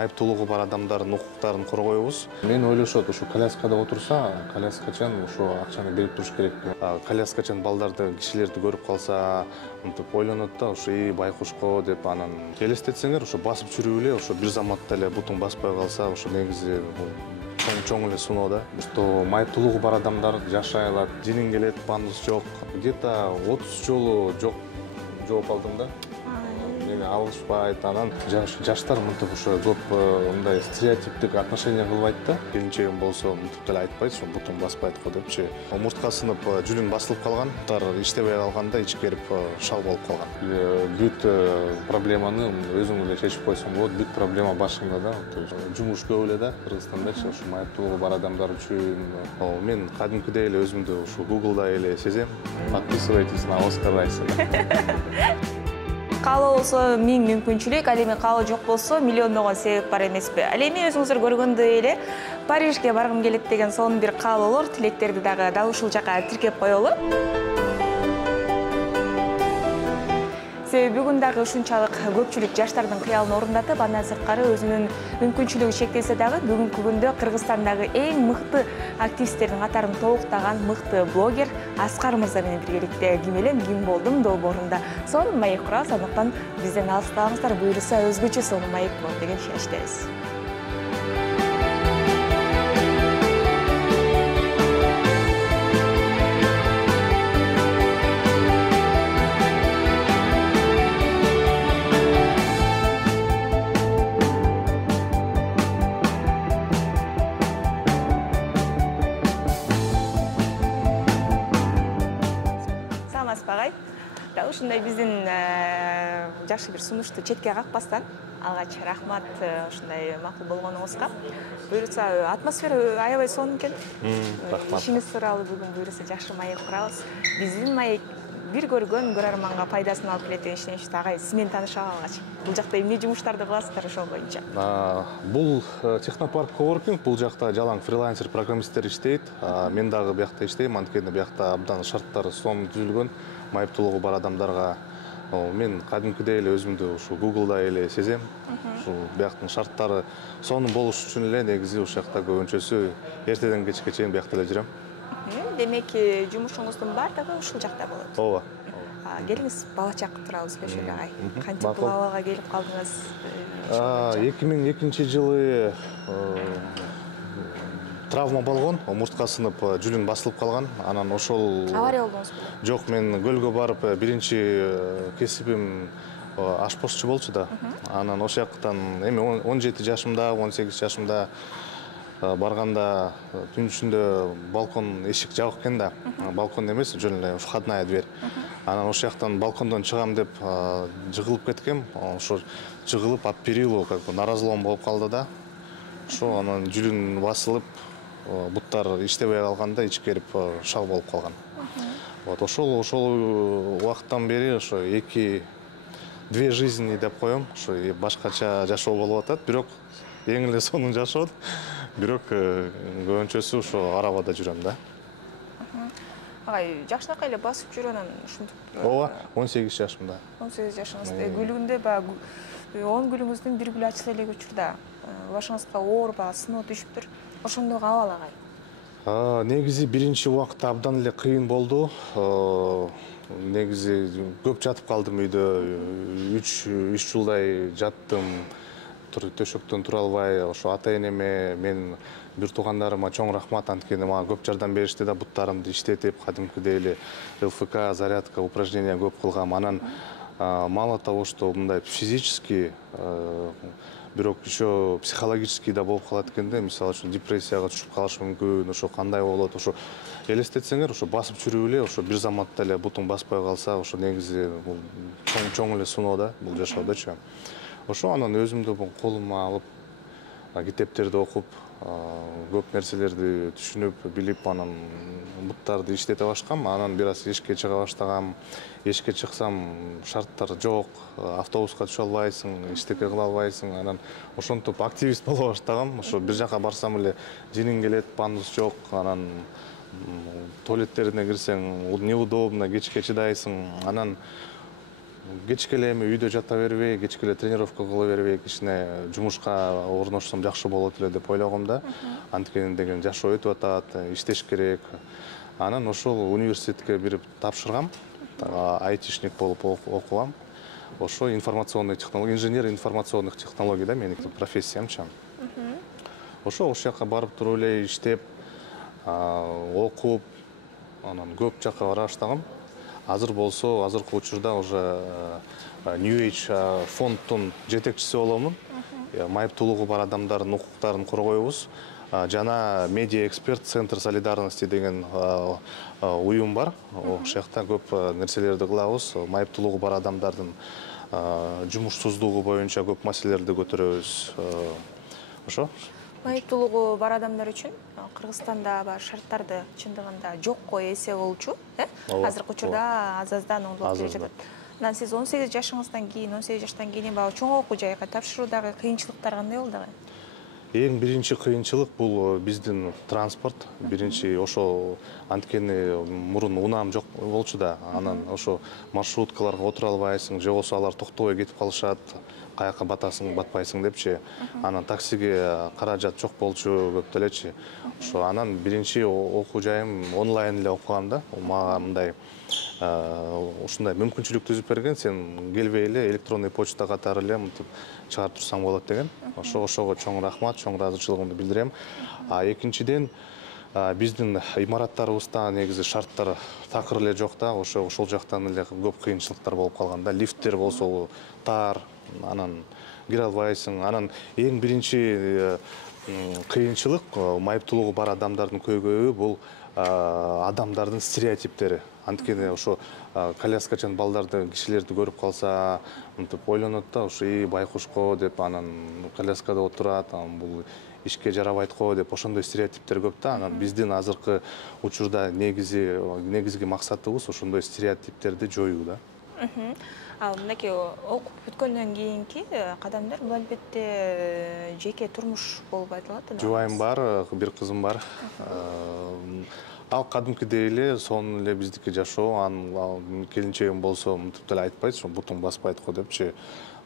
майыптуулугу бар адамдардын укуктарын коргойбуз. Мен ойлошот, ушу коляскада отурса, коляскачан ушу акчаны берип туруш керек. Коляскачан балдарды, кишилерди көрүп калса, мынтип ойлонот да, ушу байкушко деп анан элестетсеңер, ушу басып жүрүп эле, ушу бир заматта эле бутун баспай калса, ушу негизи чоң эле суноо да. Что майыптуулугу бар адамдар жашай алат. Жинин келет, пандус жок. Где-то 30 жолу жооп алдым да. Мени алышпайт, анан жаштар мынтип ушу көп мындай стереотиптик отношение кылбайт да. Келинчегим болсо мынтип деле айтпайт, ушу бутун баспайт го депчи. Омуртка сынып, жүлүн басылып калган, иштебей калганда ичкерип шал болуп калган. Бүт проблеманы өзүң эле чечип койсоң болот. Бүт проблема башыңда да. Жумуш көп эле да Кыргызстандачы, ушу майыптуулугу бар адамдар үчүн. Мен кадимкидей эле өзүмдү ушу Google'да эле сезем. Подписывайтесь на Оскар Райса. Каалоо болсо миң мүмкүнчүлүк, ал эми каалоо жок болсо миллиондогон себеп бар эмеспи? Ал эми өзүңүздөр көргөндөй эле Парижге баргым келет деген сонун бир каалоолор, тилектерди дагы дал ушул жака тиркеп коелу. Себеби бүгүн дагы ушунчалык көпчүлүк жаштардын кыялын орундатып, андан сырткары өзүнүн мүмкүнчүлүгү шектелсе дагы бүгүнкү күндө Кыргызстандагы эң мыкты активисттердин катарын толуктаган мыкты блогер Аскар мырза менен биргеликте ким элем, ким болдум долбоорунда сонун маек курабыз. Андыктан бизден алыстабаңыздар, буюрса өзгөчө сонун маек болот деген ишеничтебиз. Ушундай биздин жакшы бир сунушту четке какпастан алгач рахмат ушундай макул болгонуңузга. Буюрса атмосфера аябай сонун экен. Рахмат. Ишиңиз тууралуу бүгүн буюрса жакшы маек курабыз. Биздин маек бир көргөн көрөрманга пайдасын алып келет деген ишеничте. Агай, сиз менен тааныша алгач, бул жакта эмне жумуштарды кыласыздар ошол боюнча? Бул технопарк коворкинг, бул жакта жалаң фрилансер программисттер иштейт. Мен дагы биякта иштейм, анткени биякта абдан шарттары сонун түзүлгөн. Майыптуулугу бар адамдарга мен кадимкидей эле өзүмдү ушу Google'да эле сезем. Ушу бияктын шарттары сонун болуш үчүн эле негизи ушул жакта көбүнчөсү эртеден кечке чейин биякта эле жүрөм. Демек, жумушуңуздун баардыгы ушул жакта болот. Ооба. Келиңиз, бала чакты туурабыз бешеле агай. Кантип бул абалга келип калдыңыз? 2002-жылы травма болгон, омуртка сынып, жүлүн басылып калган. Анан ошол Авария болдуңузбу? Жок, мен көлгө барып, биринчи кесибим ашпозчу болчу да. Анан ошол жактан эми 17 жашымда, 18 жашымда барганда түн ичинде балкон эшик жабык экен да. Балкон эмес, жөн эле входная дверь. Анан ошол жактан балкондон чыгам деп жыгылып кеткем. Ошо жыгылып ап перилу как бы наразылоом болуп калды да. Ошо анан жүлүн басылып, буттар иштебей калганда ичкерип шал болуп калган. Вот ошол убакыттан бери ошо две жизни деп коем. Ошо башкача жашоо болуп атат, бирок эң эле сонун жашоо. Бирок көбүнчөсү ошо арабада жүрөм да. Агай, жакшынакай эле басып жүрөнөн ушинтип. Ооба, 18 жашымда. 18 жашыңызда. Гүлүндө баягы 10 гүлүңүздүн бир гүлү ачса эле учурда башыңызга оор баягы сыноо түшүптүр. Ошондой абал агай. Негизи биринчи убакытта абдан эле кыйын болду. Негизи көп жатып калдым үйдө. 3 жылдай жаттым. Төшөктөн тура албай, ошо ата энеме, мен бир туугандарыма чоң рахмат, анткени мага көп жардам беришти да, буттарымды иштетип, кадимкидей эле ЛФК, зарядка, упражнения көп кылгам. Анан мало того, что мындай физически, бирок еще психологически да болуп калат экен да. Мисалы үчүн депрессияга түшүп калыш мүмкүн, ошо кандай болот, ошо элестетсеңер, ошо басып жүрүп эле, ошо бир заматта эле бутун баспай калса, ошо негизи бул чоң эле суноо да, бул жашоодочу. Ошо анан өзүмдү колума алып, китептерди окуп, көп нерселерди түшүнүп, билип, анан буттарды иштете башкам. Анан бир аз эшикке чыга баштагам. Эшикке чыксам, шарттар жок, автобуска түшө албайсың, эчтеке кыла албайсың. Анан ошентип активист боло баштагам. Ошо бир жака барсам эле жинин келет, пандус жок. Анан туалеттерине кирсең неудобно, кечке чыдайсың. Анан кечке эле эми үйдө жата бербей, кечке эле тренировка кыла бербей, кичине жумушка орношсом жакшы болот эле деп ойлогом да. Анткени деген жашоо өтүп атат, иштеш керек. Анан ошол университетке бирип тапшыргам. Айтишник болуп окугам. Ошо информационный технология, инженер информационных технологий да менин профессиямчы. Ошо жака барып туруп эле иштеп, окуп, анан көп жака бара баштагам. Азыр болсо, азыркы учурда уже New Age фонддун жетекчиси боломун. Майыптуулугу бар адамдардын укуктарын коргойбуз. Жана медиа эксперт Центр солидарности деген уюм бар. Ошол жакта көп нерселерди кылабыз. Майыптуулугу бар адамдардын жумушсуздугу боюнча көп маселелерди көтөрөбүз. Ошо. Майыптуулугу бар адамдар үчүн Кыргызстанда бар шарттарды чындыгында жокко эсе болчу, азыркы учурда аз-аздан оңдолуп келе жатат. Анан сиз 18 жашыңыздан кийин, 18 жаштан кийин баягы чоң окуу жайга тапшыруудагы кыйынчылыктар кандай болду ага? Эң биринчи кыйынчылык бул биздин транспорт. Биринчи ошо анткени мурун унаам жок болчу да. Анан ошо маршруткаларга отура албайсың, же болбосо алар токтобой кетип калышат. Каяка батасың, батпайсың депчи. Анан таксиге каражат жок болчу көп делечи. Ошо анан биринчи окуу жайым онлайн эле окугам да. Мага мындай ушундай мүмкүнчүлүк түзүп берген, сен келбей эле электронный почта катары эле мынтип чыгарып турсаң болот деген. Ошого чоң рахмат, чоң ыраазычылыгымды билдирем. Экинчиден биздин имараттарыбызда негизи шарттар такыр эле жок да. Ошол жактан эле көп кыйынчылыктар болуп калган да. Лифттер болсо тар, анан кире албайсың. Анан эң биринчи кыйынчылык майыптуулугу бар адамдардын көйгөйү бул адамдардын стереотиптери. Анткени ошо коляскачан балдарды, кишилерди көрүп калса, мынтип ойлонот да, ошо байкушко деп анан коляскада отурат, бул ишке жарабайт го деп ошондой стереотиптер көп да. Анан биздин азыркы учурда негизги максатыбыз ошондой стереотиптерди жоюу да. Мынакей окуп бүткөндөн кийинки кадамдар бул албетте жеке турмуш болуп айтылат. Жубайым бар, бир кызым бар. Ал кадимкидей эле сонун эле биздики жашоо, анын келинчегим болсо мынтип деле айтпайт, бутуң баспайт го депчи.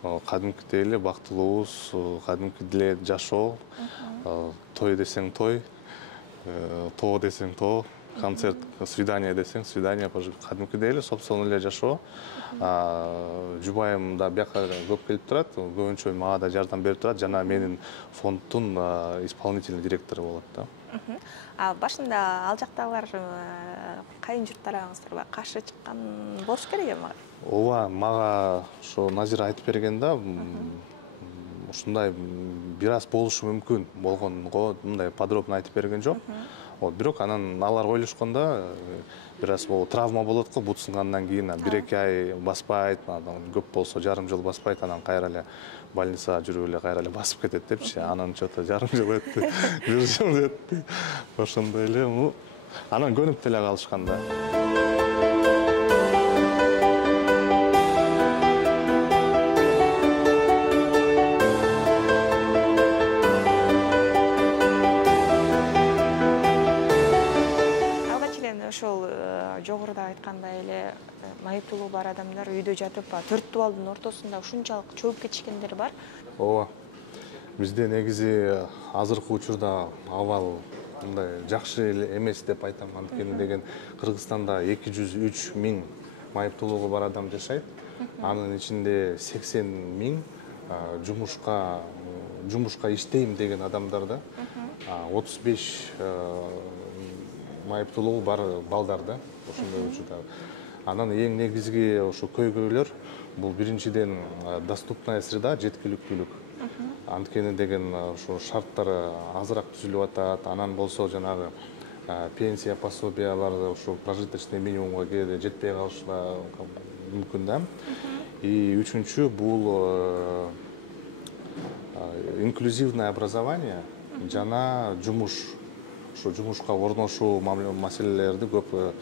Кадимкидей эле бактылуубуз, кадимкидей эле жашоо. Той десең той, тоо десең тоо, концерт, свидание десең свидание, кадимкидей эле собственно эле жашоо. Жубайым да бияка көп келип турат, көбүнчө мага да жардам берип турат, жана менин фонддун исполнительный директору болот да. Башында ал жактагылар кайын журттарыңыздарга каршы чыккан болуш керек эми. Ооба, мага ошо Назира айтып берген да, ушундай бир аз болушу мүмкүн болгонго мындай подробно айтып берген жок. Бирок анан алар ойлошкондо бир аз травма болот го, бут сынгандан кийин 1-2 ай баспайт, көп болсо жарым жыл баспайт, анан кайра эле больницага жүрүп эле кайра эле басып кетет депчи. Анан чото жарым жыл өттү, 1 жыл өттү. Ошондой эле, анан көнүп деле калышкан да. Ошол жогоруда айткандай эле майыптуулугу бар адамдар үйдө жатып 4 дубалдын ортосунда ушунчалык чөгүп кетишкендер бар. Ооба. Бизде негизи азыркы учурда абал мындай жакшы эле эмес деп айтам. Анткени деген Кыргызстанда 203 000 майыптуулугу бар адам жашайт. Анын ичинде 80 000 жумушка иштейм деген адамдар да. 35 майыптуулугу бар балдар да, ошондой учурда. Анан эң негизги ошо көйгөйлөр бул биринчиден доступная среда, жеткиликтүүлүк. Анткени деген ошо шарттар азыраак түзүлүп атат. Анан болсо жанагы пенсия, пособиялар ошо прожиточный минимумга кээде жетпей калышы мүмкүн да. И үчүнчү бул инклюзивное образование жана жумуш. Ошо жумушка орношуу маселелерди көп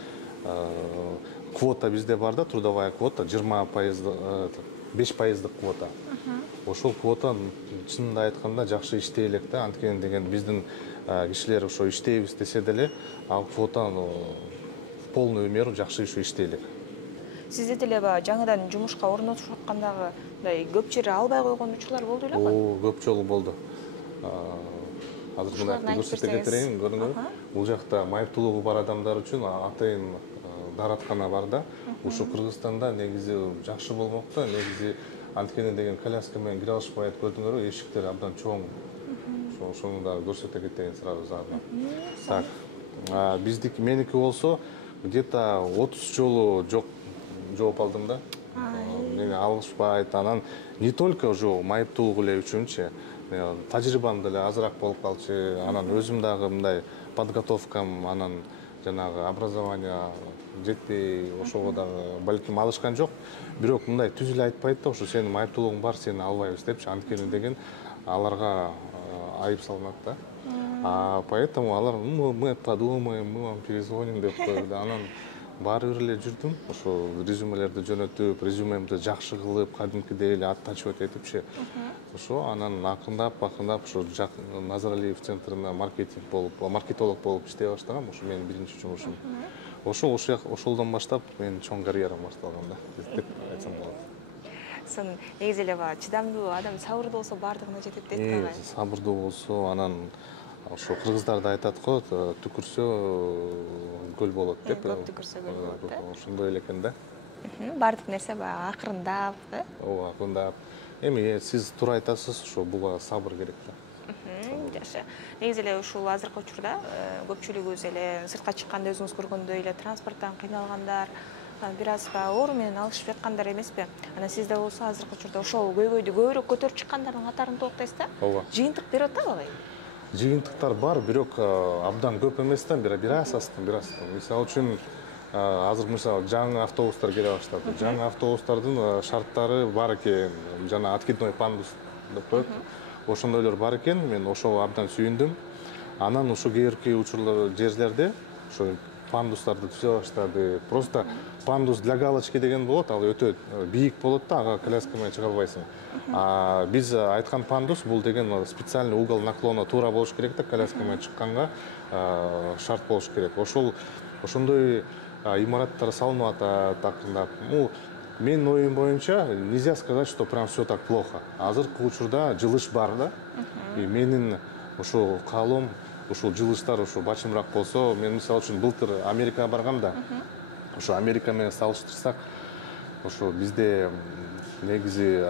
квота бизде бар да, трудовая квота 20%, 5% квота. Ошол квота чынында айтканда жакшы иштей элек да, анткени деген биздин кишилер ошо иштейбиз десе деле, ал квота в полную меру жакшы иштей элек. Сизде деле жаңыдан жумушка орнотуп аткандагы мындай көп жери албай койгон учурлар болду элеби? Көп жолу болду. Азыр мына Ушуларды айтып көрсөтө берсеңиз. кетирейин, көрдүңөрбү? Бул жакта майыптуулугу бар адамдар үчүн атайын даараткана бар да. Ушу Кыргызстанда негизи жакшы болмок да, негизи анткени деген коляска менен кире алышпайт, көрдүңөрбү? Эшиктер абдан чоң. Ошону да көрсөтө кетейин сразу заодно. Так. Биздики меники болсо где-то 30 жолу жооп алдым да. Мени алышпайт. Анан не только уже майыптуулук эле үчүнчү, тажрыйбам деле азыраак болуп калчу. Анан өзүм дагы мындай подготовкам, анан жанагы образование жетпей, ошого дагы балким алышкан жок. Бирок мындай түз эле айтпайт да, ошо сенин майыптуулугуң бар, сени албайбыз депчи. Анткени деген аларга айып салынат да. Поэтому алар мы подумаем, мы вам перезвоним деп койду. Анан баары бир эле жүрдүм. Ошо резюмелерди жөнөтүп, резюмемди жакшы кылып, кадимкидей эле оттачивать этипчи. Ошо анан акырындап ошо Назаралиев центрына маркетолог болуп иштей баштагам. Ошо менин биринчи жумушум. Ошолдон баштап менин чоң карьерам башталган да, деп айтсам болот. Сон негизи эле чыдамдуу адам сабырдуу болсо баардыгына жетет дейт да. Сабырдуу болсо, анан ошо кыргыздар да айтат го, түкүрсө көл болот деп. Көп түкүрсө көл болот да. Ошондой эле экен да. Баардык нерсе баягы акырындап, да? Ооба, акырындап. Эми сиз туура айтасыз, ошо буга сабыр керек да. Жакшы. Негизи эле ушул азыркы учурда көпчүлүгүбүз эле сыртка чыкканда өзүңүз көргөндөй эле транспорттан кыйналгандар, бир аз оор менен алышып жаткандар эмеспи? Анан сизде болсо азыркы учурда ошол көйгөйдү көбүрөөк көтөрүп чыккандардын катарын толуктайсыз да? Ооба. Жыйынтык берип атабы? Жыйынтыктар бар, бирок абдан көп эмес да, бир аз. Мисалы үчүн азыр мисалы жаңы автобустар келе баштады. Жаңы автобустардын шарттары бар экен, жана откидной пандус деп коет. Ошондойлор бар экен, мен ошого абдан сүйүндүм. Анан ошо кээбирки жерлерде ошо пандустарды түзө баштады. Просто пандус для галочки деген болот, ал өтө бийик болот да, ага коляска менен чыга албайсың. Биз айткан пандус бул деген специальный угол наклона туура болуш керек да, коляска менен чыкканга шарт болуш керек. Ошондой имараттар салынып атат акырындап. Менин оюм боюнча нельзя сказать, что прям все так плохо. Азыркы учурда жылыш бар да. И менин ошо каалоом ушул жылыштар ошо бачымыраак болсо, мен мисалы үчүн былтыр Америкага баргамда, ошо Америка менен салыштырсак, ошо бизде негизи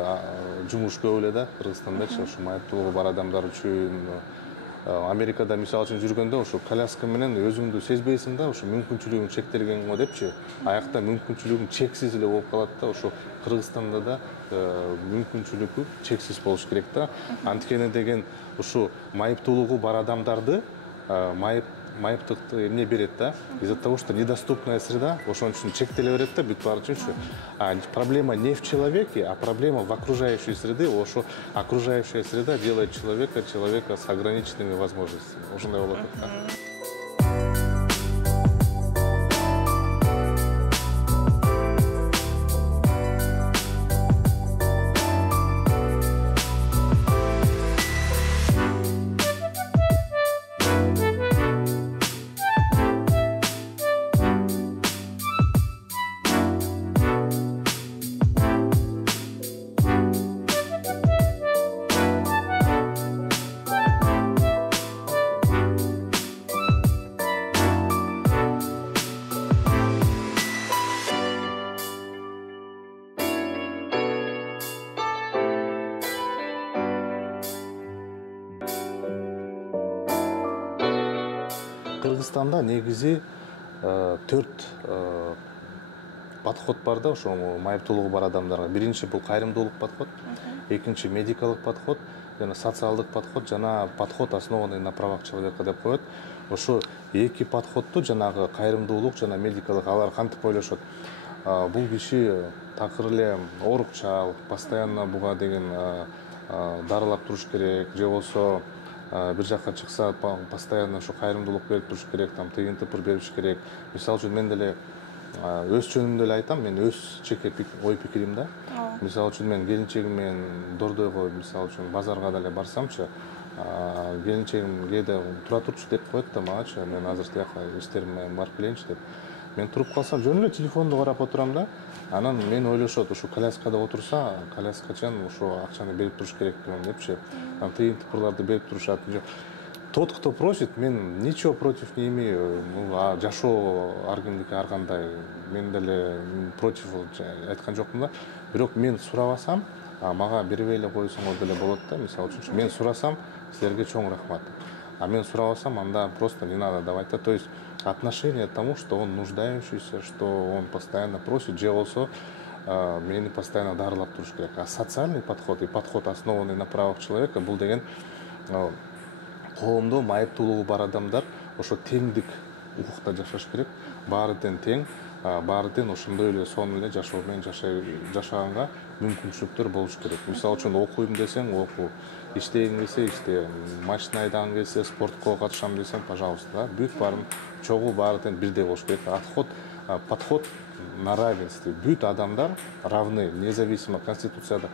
жумуш көп эле да, Кыргызстандачы, ошо майыптуулугу бар адамдар үчүн. Америкада мисалы үчүн жүргөндө ошо коляска менен өзүңдү сезбейсиң да, ошо мүмкүнчүлүгүң чектелген го депчи. Аякта мүмкүнчүлүгүң чексиз эле болуп калат да, ошо Кыргызстанда да мүмкүнчүлүгү чексиз болуш керек да. Анткени деген ушу майыптуулугу бар адамдарды майыптыкты эмне берет да, из-за того, что недоступная среда, ошон үчүн чектеле берет да, бүт баары үчүнчү. Проблема не в человеке, а проблема в окружающей среде. Ошо окружающая среда делает человека с ограниченными возможностями. Ошондой болот да. Кыргызстанда негизи 4 подход бар да, ошо майыптуулугу бар адамдарга. Биринчи бул кайрымдуулук подход, экинчи медикалык подход, жана социалдык подход, жана подход основанный на правах человека деп коет. Ошо эки подходту жанагы кайрымдуулук жана медикалык алар кантип ойлошот? Бул киши такыр эле оорукчал, постоянно буга деген дарылап туруш керек, же болсо бир жакка чыкса постоянно ошо кайрымдуулук берип туруш керек, там тыйын тыпыр бериш керек. Мисалы үчүн мен деле өз жөнүмдө эле айтам, мен өз чеке ой пикирим да. Мисалы үчүн мен келинчегим менен Дордойго мисалы үчүн базарга деле барсамчы, келинчегим кээде тура турчу деп коет да магачы, мен азыр тияка иштерим менен барып келейинчи деп. мен туруп калсам жөн эле телефонду карап отурам да, анан мен ойлошот, ушу коляскада отурса, коляскачан ушу акчаны берип туруш керекмин депчи. Тыйын тыпырларды берип турушат. Тот, кто просит, мен ничего против не имею. Жашоо ар кимдики ар кандай. Мен деле против айткан жокмун да. Бирок мен сурабасам, мага бербей эле койсоңор деле болот да. Мисалы үчүн мен сурасам, силерге чоң рахмат. А мен сурабасам, анда просто не надо давать. То есть отношение к тому, что он нуждающийся, что он постоянно просит, же болсо мени постоянно дарылап туруш керек. А социальный подход и подход, основанный на правах человека, бул деген коомдо майыптуулугу бар адамдар ошо теңдик укукта жашаш керек. Баары тең, баары тең ошондой эле сонун эле жашоо менен жашаганга мүмкүнчүлүктөр болуш керек. Мисалы үчүн окуйм десең окуу, иштейм келсе иште, машина айдагың келсе, спортко катышам десең, пожалуйста, бүт баарын чогуу баары тең бирдей болуш керек. Подход на равенстве. Бүт адамдар равны, независимо конституцияда,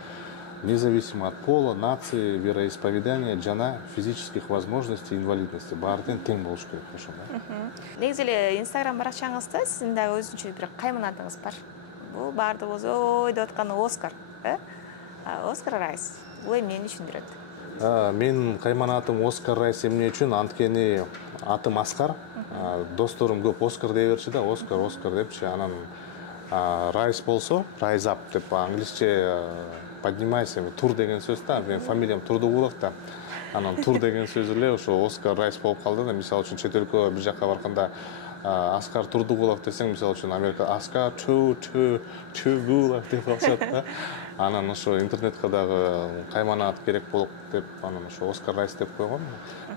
независимо от пола, нации, вероисповедания, жана физических возможностей, инвалидности. Баары тең болуш керек ошо. Негизи эле Instagram баракчаңызда сиздин дагы өзүнчө бир кайман атыңыз бар. Бул баардыгыбыз ой деп аткан Оскар. Оскар Райс. Бул эмнени түшүндүрөт? Мен кайман атым Оскар Райс эмне үчүн? Анткени атым Аскар. Досторум көп Оскар дей берчи да, Оскар депчи. Анан Райс болсо, Rise Up деп англисче поднимайся, тур деген сөз да. Мен фамилиям Турдугулов да. Анан тур деген сөз эле ошо Оскар Райс болуп калды да. Мисалы үчүн чет өлкөгө бир жакка барганда Аскар Турдугулов десең, мисалы үчүн Америка Аскар Турдугулов деп алышат да. Анан ошо интернетке дагы кайман ат керек болуп деп, анан ошо Оскар Райс деп койгон.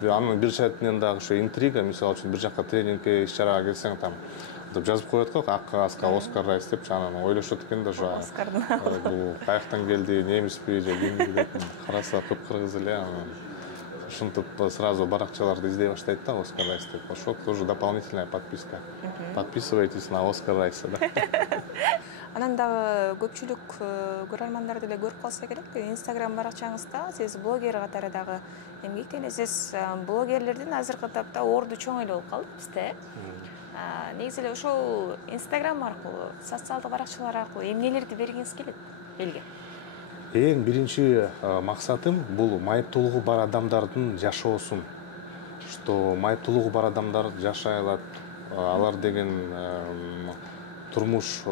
Анын бир шартынан дагы ошо интрига, мисалы үчүн бир жакка тренингке иш-чарага келсең, там деп жазып коет го, ак кагазга Оскар Райс депчи, анан ойлошот экен да ошо. Бул каяктан келди, немиспи же кимби деп караса кыпкыргыз эле, анан ушинтип сразу баракчаларды издей баштайт да, Оскар Райс деп. Ошо тоже дополнительная подписка. Подписывайтесь на Оскар Райса, да. Анан дагы көпчүлүк көрөрмандар деле көрүп калса керек, Instagram баракчаңызда сиз блогер катары дагы эмгектенесиз. Блогерлердин азыркы тапта орду чоң эле болуп калды бизде. Негизи эле ошол Instagram аркылуу, социалдык баракчалар аркылуу эмнелерди бергиңиз келет элге? Эң биринчи максатым бул майыптуулугу бар адамдардын жашоосун. Что майыптуулугу бар адамдар жашай алат, алар деген турмуш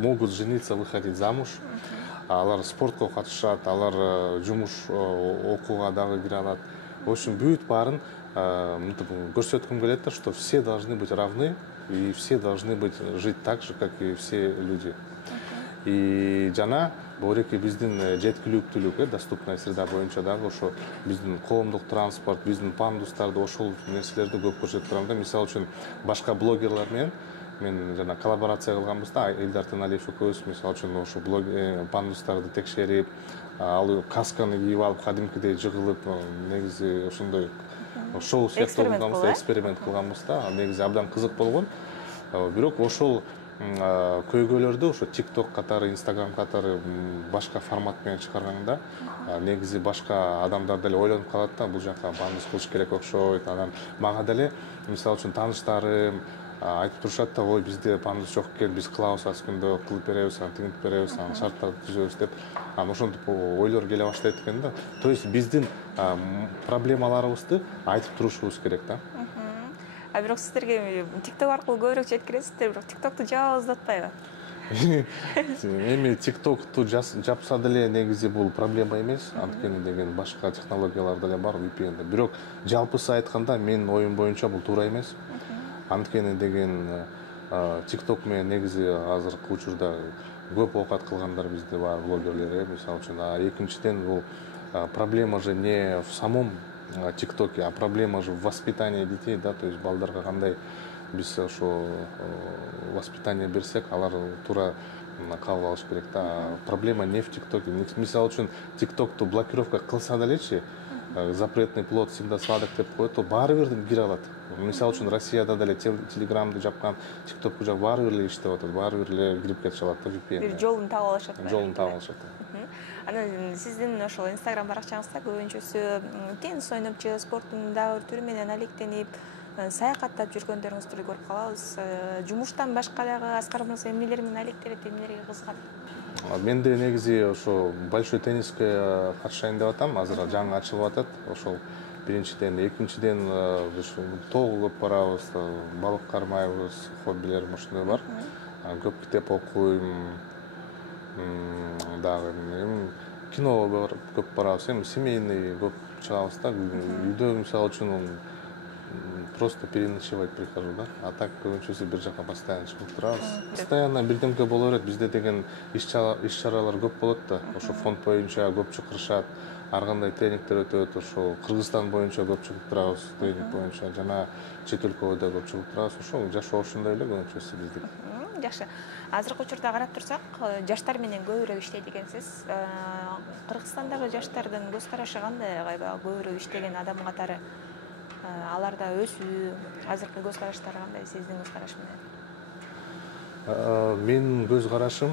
могут жениться, выходить замуж. Алар спортко катышат, алар жумуш окууга дагы кире алат. В общем, бүт баарын көрсөткүм келет да, что все должны быть равны и все должны быть жить так же, как и все люди. И жана бореки биздин жеткиликтүүлүк, доступная среда боюнча дагы ошо биздин коомдук транспорт, биздин пандустарды ошол нерселерди көп көрсөтүп турам да. Мисалы үчүн башка блогерлер менен мен жана коллаборация кылганбыз да, Элдар Тыналиев экөөбүз, мисалы үчүн ошо пандустарды текшерип, ал касканы кийип алып, кадимкидей жыгылып, негизи ошондой шоу сыяктуу эксперимент кылганбыз да. Негизи абдан кызык болгон. Бирок ошол көйгөйлөрдү ошо TikTok катары, Instagram катары башка формат менен чыгарганда негизи башка адамдар деле ойлонуп калат да, бул жака бандус кылыш керек окшойт. Анан мага деле мисалы үчүн тааныштарым айтып турушат да, ой бизде пандус жок экен, биз кылабыз аз күндө, кылып беребиз, тигинтип беребиз, шарттарды түзөбүз деп. Ошентип ойлор келе баштайт экен да. То есть биздин проблемаларыбызды айтып турушубуз керек да. Бирок сиздерге TikTok аркылуу көбүрөөк жеткиресиздер, бирок TikTok'ту жабабыз деп атпайбы? Эми TikTok'ту жапса деле негизи бул проблема эмес, анткени деген башка технологиялар деле бар, VPN. Бирок жалпысы айтканда менин оюм боюнча бул туура эмес. Анткени деген TikTok менен негизи азыркы учурда көп оокат кылгандар бизде бар, блогерлер, мисалы үчүн. Экинчиден бул проблема же не в самом ТикТоке, а проблема же в воспитании детей, да, то есть балдарга кандай биз ошо воспитание берсек, алар туура кабыл алыш керек да. Проблема не в ТикТоке. Мисалы үчүн ТикТокту блокировка кылса делечи, запретный плод всегда сладок деп коет, то баары бир кире алат. Мисалы үчүн Россияда деле Телеграмды жапкан, ТикТокку жап, баары бир эле иштеп атат, баары бир эле кирип кетип алат да, VPN. Бир жолун таап алышат. Жолун таап алышат. Анан сиздин ошол Instagram баракчаңызда көбүнчөсү теннис ойноп же спорттун дагы бир түрү менен алектенип, саякаттап жүргөндөрүңүздү көрүп калабыз. Жумуштан башка дагы Аскар мырза эмнелер менен алектенет, эмнелерге кызыгат? Менде негизи ошо большой тенниске катышайын деп атам. Азыр жаңы ачылып атат. Ошол биринчиден, экинчиден биз тоого көп барабыз, балык кармайбыз, хоббилерим ошондой бар. Көп китеп окуйм. Дагы киного көп барабыз. Эми семейный көп чыгабыз да. Үйдө мисалы үчүн просто переночевать прихожу, да. А так көбүнчөсү бир жака постоянно чыгып турабыз. Постоянно бирдемке боло берет. Бизде деген иш чаралар көп болот да. Ошо фонд боюнча көп чакырышат. Ар кандай тренингдер өтөт. Ошо Кыргызстан боюнча көп чыгып турабыз, тренинг боюнча. Жана чет өлкөдө көп чыгып турабыз. Ошо жашоо ошондой эле көбүнчөсү биздики. Жакшы. Азыркы учурда карап турсак, жаштар менен көбүрөөк иштейт экенсиз. Кыргызстандагы жаштардын көз карашы кандай? Көбүрөөк иштеген адам катары аларда өсүү, азыркы көз караштары кандай сиздин көз караш менен? Менин көз карашым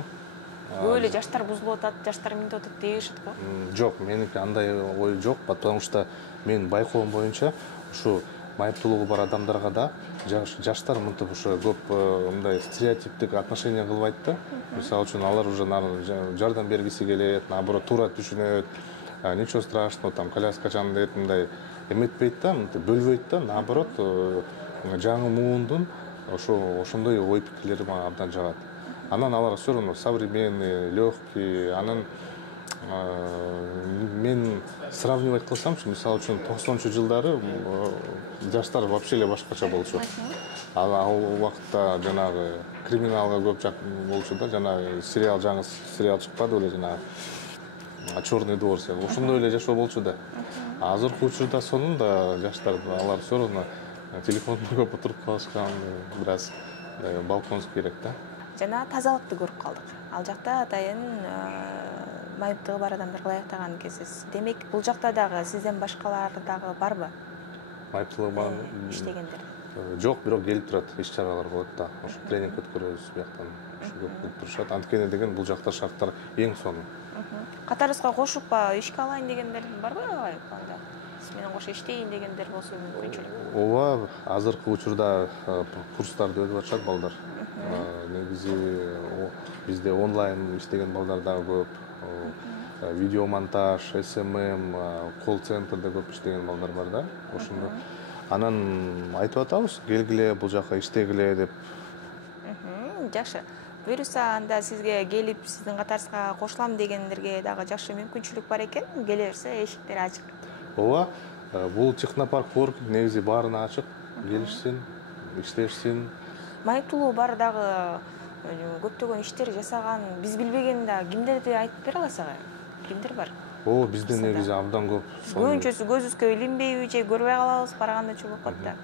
Көп эле жаштар бузулуп атат, жаштар минтип атат дешет го. жок, меники андай ой жок, потому что менин байкоом боюнча ушу майыптуулугу бар адамдарга да жаштар мынтип ушу көп мындай стереотиптик отношение кылбайт да. Мисалы үчүн алар уже жардам бергиси келет, наоборот туура түшүнөт. Ничего страшного, там коляскачан деп мындай эметпейт да, мынтип бөлбөйт да, наоборот жаңы муундун ошондой ой пикирлери мага абдан жагат. Анан алар все равно современный, легкий, анан мен сравнивать кылсамчы, мисалы үчүн 90-жылдары жаштар вообще эле башкача болчу. Ал убакытта жанагы криминалга көп жак болчу да, жанагы жаңы сериал чыкпады беле, жанагы Черный двор. Ошондой эле жашоо болчу да. Азыркы учурда сонун жаштар алар все равно телефонду көп отуруп калышкан, бир аз балконс керек да. Жана тазалыкты көрүп калдык. Ал жакта атайын майыптыгы бар адамдарга аяктаган экенсиз. Демек, бул жакта дагы сизден башкалар дагы барбы? Майыптылыгы бар иштегендер. Жок, бирок келип турат, иш чаралар болот да. Ошо тренинг өткөрөбүз бияктан. Ошо көп келип турушат. Анткени деген бул жакта шарттар эң сонун. Катарыбызга кошуп ишке алайын дегендер барбы? Сиз менен кошо иштейин дегендер болсо мүмкүнчүлүк. Ооба, азыркы учурда курстарды өтүп атышат балдар. Негизи бизде онлайн иштеген балдар дагы көп. Видеомонтаж, SMM, колл-центрде көп иштеген балдар бар да. Ошондо анан айтып атабыз, келгиле бул жака иштегиле деп. Жакшы. Буюрса анда сизге келип сиздин катарыңызга кошулам дегендерге дагы жакшы мүмкүнчүлүк бар экен. Келе берсе эшиктер ачык. Ооба, бул технопарк коворкинг негизи баарына ачык. Келишсин, иштешсин. Майыптуулугу бар дагы көптөгөн иштер жасаган, биз билбеген да кимдерди айтып бере аласызбы? Кимдер бар? Ооба, бизде негизи абдан көп. Көбүнчөсү көзүбүзгө илинбейби же көрбөй калабыз, барганда чогуу болот да.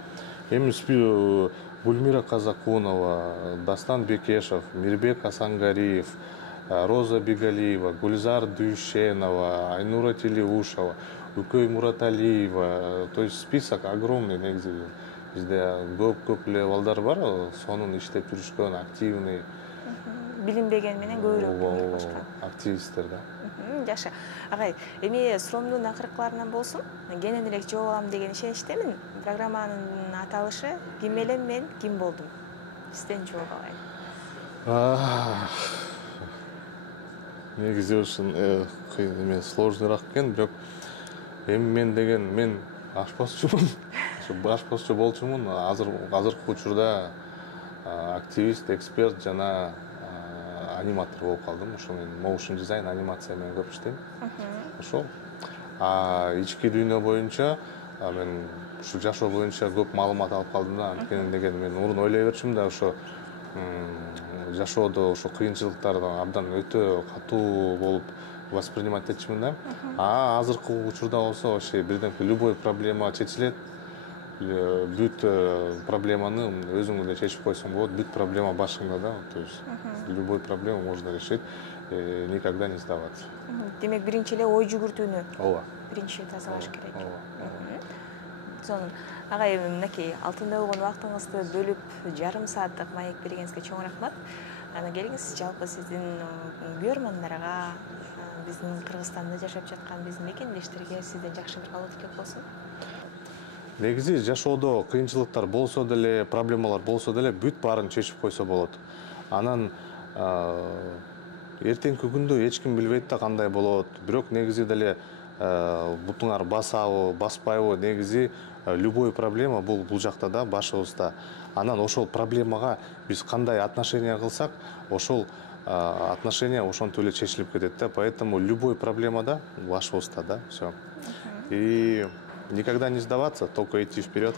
Эми Гульмира Казакунова, Дастан Бекешев, Мирбек Асангариев, Роза Бегалиева, Гульзар Дүйшенова, Айнура Телеушева, Үкөй Мураталиева. То есть список огромный негизи. Бизде көп эле балдар бар, сонун иштеп жүрүшкөн, активный. Билинбеген менен көбүрөөк башка. Активисттер да. Жакшы. Агай, эми суроомдун акыркыларынан болсун, кенен эле жооп алам деген ишеничтемин. Программанын аталышы ким элем мен, ким болдум? Сизден жооп алайын. Негизи ушун кыйын эме, сложныйраак экен, бирок эми мен ашпазчумун. Ашпазчы болчумун. Азыркы учурда активист, эксперт жана аниматор болуп калдым. Ошо мен motion дизайн, анимация менен көп иштейм. Ошол. Ички дүйнө боюнча мен ушу жашоо боюнча көп маалымат алып калдым да. Анткени деген мен мурун ойлой берчүмүн да, ошо жашоодо ошо кыйынчылыктарды абдан өтө катуу болуп воспринимать этчүмүн да. Азыркы учурда болсо вообще бирдемке любой проблема чечилет. Бүт проблеманы өзүң эле чечип койсоң болот. Бүт проблема башыңда да. То есть любой проблему можно решить, никогда не сдаваться. Демек, биринчи эле ой жүгүртүүнү. Ооба. Биринчи тазалаш керек. Сонун. Агай, мынакей, алтында болгон убактыңызды бөлүп, жарым сааттык маек бергениңизге чоң рахмат. Келиңиз, жалпы сиздин көрөрмандарга, биздин Кыргызстанда жашап жаткан биздин мекендештерге сизден жакшы бир каалоо тилек болсун. негизи жашоодо кыйынчылыктар болсо деле, проблемалар болсо деле бүт баарын чечип койсо болот. Анан эртеңки күндө эч ким билбейт да кандай болот. Бирок негизи деле бутуңар басабы, баспайбы, негизи любой проблема бул жакта да, башыбызда. Анан ошол проблемага биз кандай отношение кылсак, ошол отношение ошентип эле чечилип кетет да. Поэтому любой проблема да, башыбызда да, все. И никогда не сдаваться, только идти вперед.